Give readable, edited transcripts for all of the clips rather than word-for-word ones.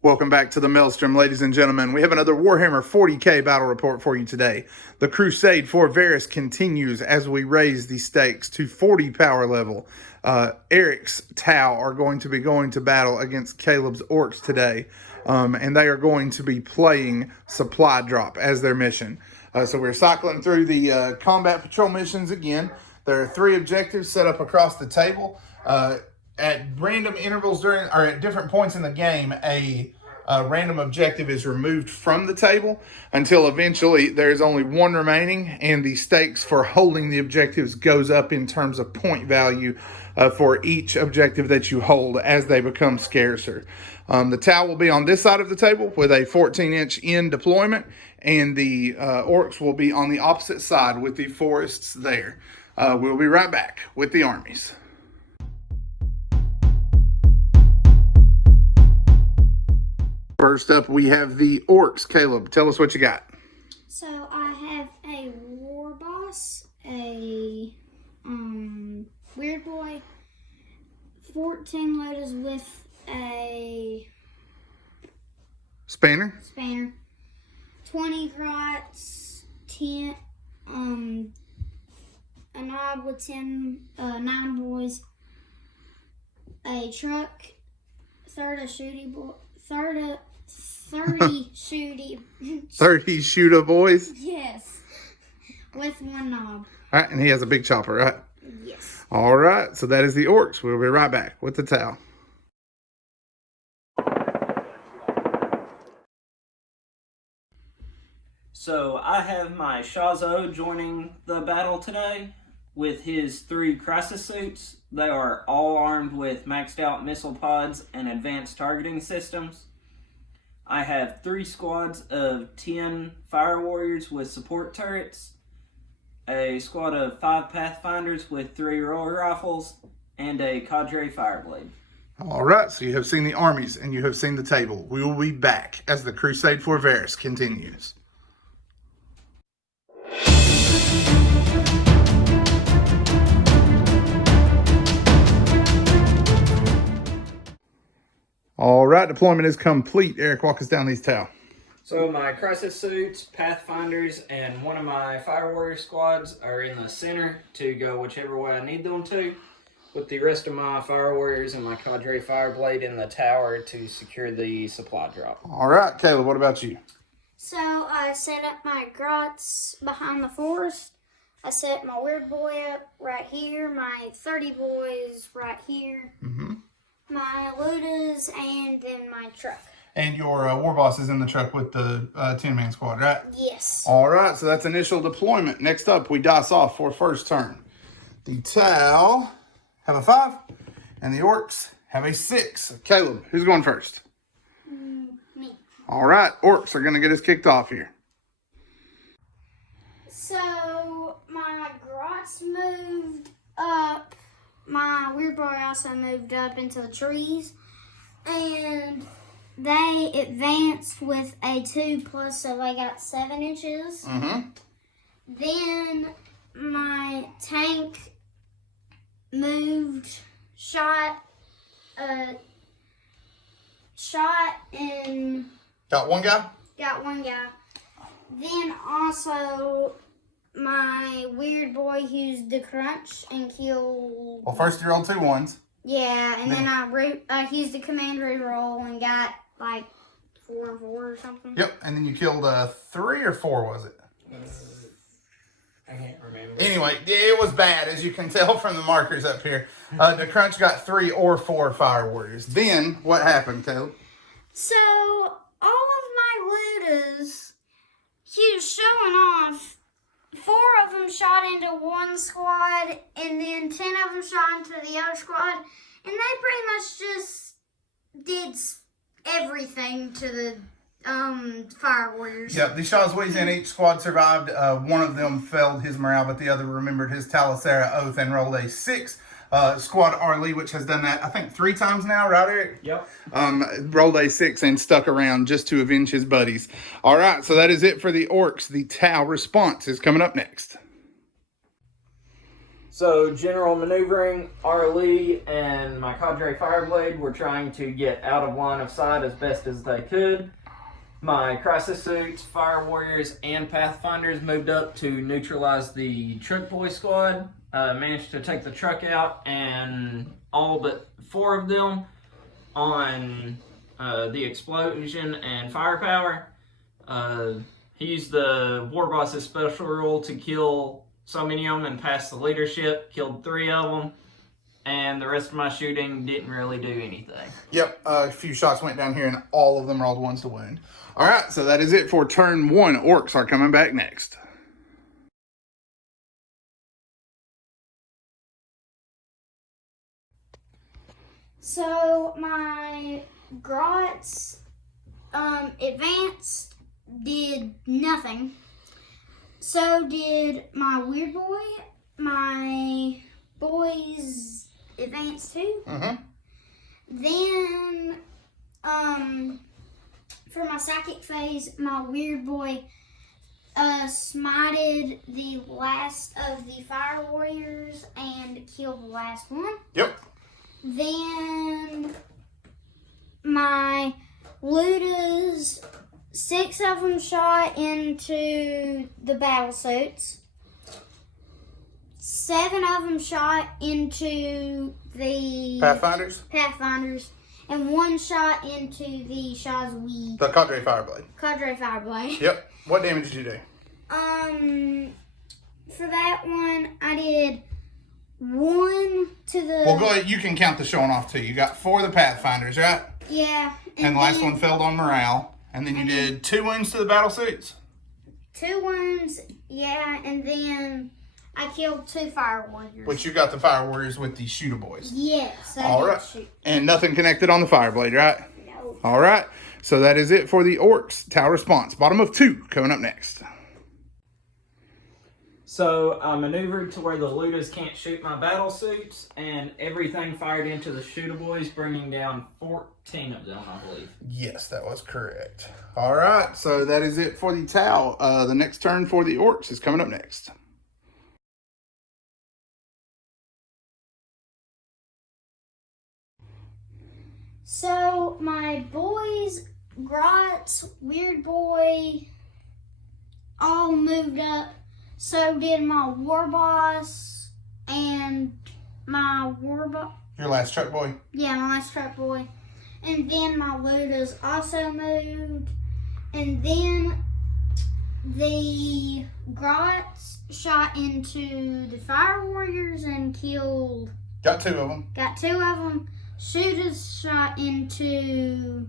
Welcome back to the Maelstrom, ladies and gentlemen. We have another Warhammer 40k battle report for you today. The Crusade for Varus continues as we raise the stakes to 40 power level. Eric's Tau are going to be going to battle against Caleb's Orks today, and they are going to be playing Supply Drop as their mission. So we're cycling through the combat patrol missions again. There are 3 objectives set up across the table. At random intervals at different points in the game, a random objective is removed from the table until eventually there's only one remaining, and the stakes for holding the objectives goes up in terms of point value for each objective that you hold as they become scarcer. The Tau will be on this side of the table with a 14-inch in deployment, and the Orks will be on the opposite side with the forests there. We'll be right back with the armies. First up, we have the Orks. Caleb, tell us what you got. So I have a War Boss, a Weird Boy, 14 loaders with a Spanner, 20 grots, 10 a knob with 9 boys, a truck, 30 shooter boys. Yes, with 1 knob. All right, and he has a big chopper, right? Yes. All right, so that is the Orks. We'll be right back with the Tau. So I have my Shas'o joining the battle today with his 3 crisis suits. They are all armed with maxed out missile pods and advanced targeting systems. I have 3 squads of 10 fire warriors with support turrets, a squad of 5 pathfinders with 3 roller rifles, and a cadre fireblade. All right, so you have seen the armies and you have seen the table. We will be back as the Crusade for Varus continues. All right, deployment is complete. Eric, walk us down these Tau. So my crisis suits, pathfinders, and one of my fire warrior squads are in the center to go whichever way I need them to, with the rest of my fire warriors and my cadre fireblade in the tower to secure the supply drop. All right, Caleb, what about you? So I set up my grots behind the forest. I set my Weird Boy up right here, my 30 boys right here, my looters, and then my truck. And your War Boss is in the truck with the 10-man squad, right? Yes. All right, so that's initial deployment. Next up, we dice off for first turn. The Tau have a 5, and the Orks have a 6. Caleb, who's going first? Me. All right, Orks are going to get us kicked off here. So my grots moved up. My Weird Boy also moved up into the trees, and they advanced with a 2+, so they got 7 inches. Then my tank moved, shot, and Got one guy? got 1 guy. Then also my Weird Boy used the crunch and killed. Well, first you rolled 2 ones. Yeah, and then I used the command reroll and got like 4 and 4 or something. Yep, and then you killed 3 or 4, was it? I can't remember. Anyway, it was bad, as you can tell from the markers up here. The Crunch got 3 or 4 fire warriors. Then, what happened, Caleb? So, all of my looters, he was showing off. 4 of them shot into one squad, and then 10 of them shot into the other squad, and they pretty much just did everything to the fire warriors. Yep, the Shas'o's in each squad survived. One of them failed his morale, but the other remembered his Talisera oath and rolled a 6. Squad Arlie, which has done that, I think, 3 times now, right, Eric? Yep. Rolled a 6 and stuck around just to avenge his buddies. All right, so that is it for the Orks. The Tau response is coming up next. So, general maneuvering, our Lee and my Cadre Fireblade were trying to get out of line of sight as best as they could. My Crisis Suits, Fire Warriors, and Pathfinders moved up to neutralize the Truck Boy squad. Managed to take the truck out, and all but 4 of them on the explosion and firepower. He used the War Boss's special rule to kill so many of them and pass the leadership, killed 3 of them, and the rest of my shooting didn't really do anything. Yep, a few shots went down here, and all of them are all the ones to wound. All right, so that is it for turn 1. Orcs are coming back next. So my Grots advanced did nothing. So did my Weird Boy. My boys advanced too. Then for my psychic phase, my Weird Boy smited the last of the Fire Warriors and killed the last one. Yep. Then my Ludas, 6 of them shot into the battle suits. 7 of them shot into the Pathfinders, and 1 shot into the Shas'o. The Cadre Fireblade. Cadre Fireblade. Yep. What damage did you do? For that one, I did 1 to the... Well, go ahead. You can count the showing off too. You got 4 of the Pathfinders, right? Yeah. And the last one failed on morale. And then you did 2 wounds to the battle suits? 2 wounds, yeah, and then I killed 2 Fire Warriors. Which you got the Fire Warriors with the Shooter Boys. Yes, I All did right. shoot. And nothing connected on the Fireblade, right? No. All right. So that is it for the Orcs. Tau response. Bottom of 2 coming up next. So I maneuvered to where the Ludas can't shoot my battle suits, and everything fired into the Shooter Boys, bringing down 14 of them, I believe. Yes, that was correct. All right. So that is it for the Tau. The next turn for the Orcs is coming up next. So my boys, Grots, Weird Boy, all moved up. So did my War Boss and my Your last Truck Boy? Yeah, my last Truck Boy. And then my Ludas also moved. And then the Grots shot into the Fire Warriors and killed... Got 2 of them. Got 2 of them. Shooters shot into...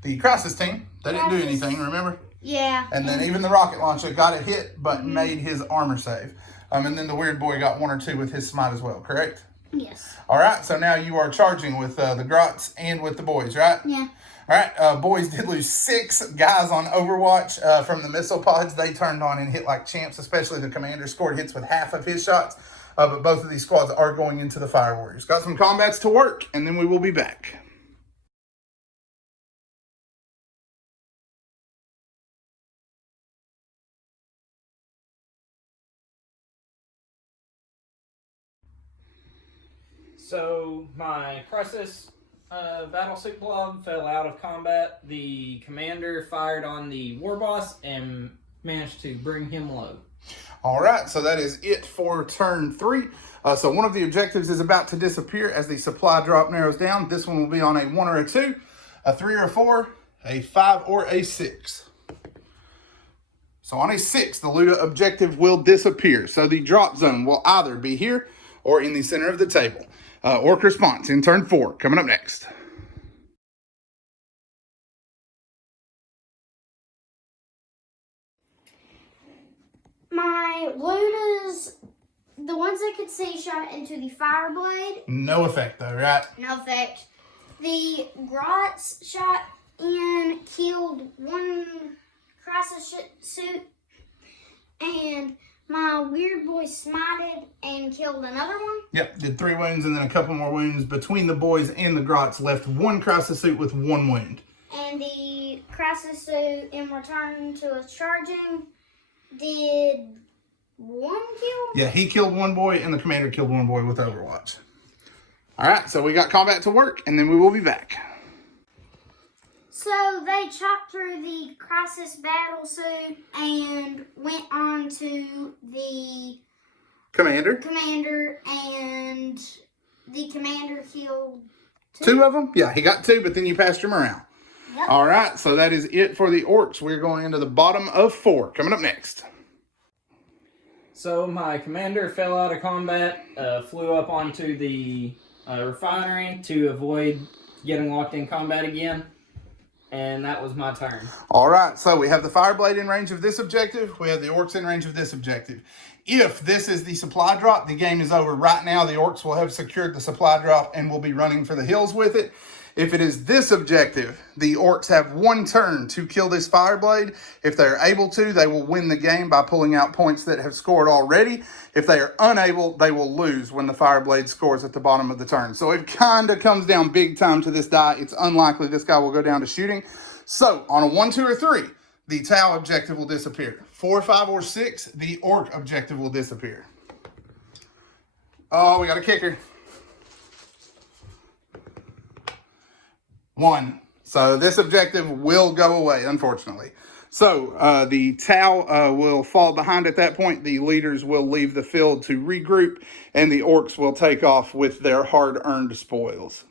The Crisis team. They didn't do Crisis. anything, remember? Yeah. And then even the rocket launcher got a hit, but made his armor save. And then the Weird Boy got 1 or 2 with his smite as well, correct? Yes. All right, so now you are charging with the Grots and with the boys, right? Yeah. All right, boys did lose 6 guys on Overwatch from the missile pods. They turned on and hit like champs, especially the commander scored hits with half of his shots. But both of these squads are going into the Fire Warriors. Got some combats to work, and then we will be back. So my Crisis battlesuit blob fell out of combat. The commander fired on the War Boss and managed to bring him low. All right, so that is it for turn 3. So one of the objectives is about to disappear as the supply drop narrows down. This one will be on a 1 or a 2, a 3 or a 4, a 5 or a 6. So on a 6, the Luda objective will disappear. So the drop zone will either be here or in the center of the table. Orc response in turn 4, coming up next. My Ludas, the ones I could see, shot into the Fireblade. No effect though, right? No effect. The Grots shot in, killed 1 Crisis suit, and my Weird Boy smited and killed another one. Yep, did 3 wounds and then a couple more wounds between the boys and the Grots. Left 1 Crisis suit with 1 wound. And the Crisis suit, in return to us charging, did one kill? Yeah, he killed one boy, and the commander killed one boy with Overwatch. All right, so we got combat to work, and then we will be back. So they chopped through the crisis battle suit and went on to the Commander. And the commander killed Two of them? Yeah, he got two, but then you passed him around. Yep. All right, so that is it for the Orcs. We're going into the bottom of 4. Coming up next. So my commander fell out of combat, flew up onto the refinery to avoid getting locked in combat again, and that was my turn. All right, so we have the Fireblade in range of this objective. We have the Orcs in range of this objective. If this is the supply drop, the game is over. Right now, the Orcs will have secured the supply drop and will be running for the hills with it. If it is this objective, the Orcs have 1 turn to kill this Fireblade. If they're able to, they will win the game by pulling out points that have scored already. If they are unable, they will lose when the Fireblade scores at the bottom of the turn. So it kind of comes down big time to this die. It's unlikely this guy will go down to shooting. So on a 1, 2, or 3, the Tau objective will disappear. 4, 5, or 6, the Orc objective will disappear. Oh, we got a kicker. 1. So this objective will go away, unfortunately. So the Tau will fall behind at that point. The leaders will leave the field to regroup, and the Orcs will take off with their hard-earned spoils.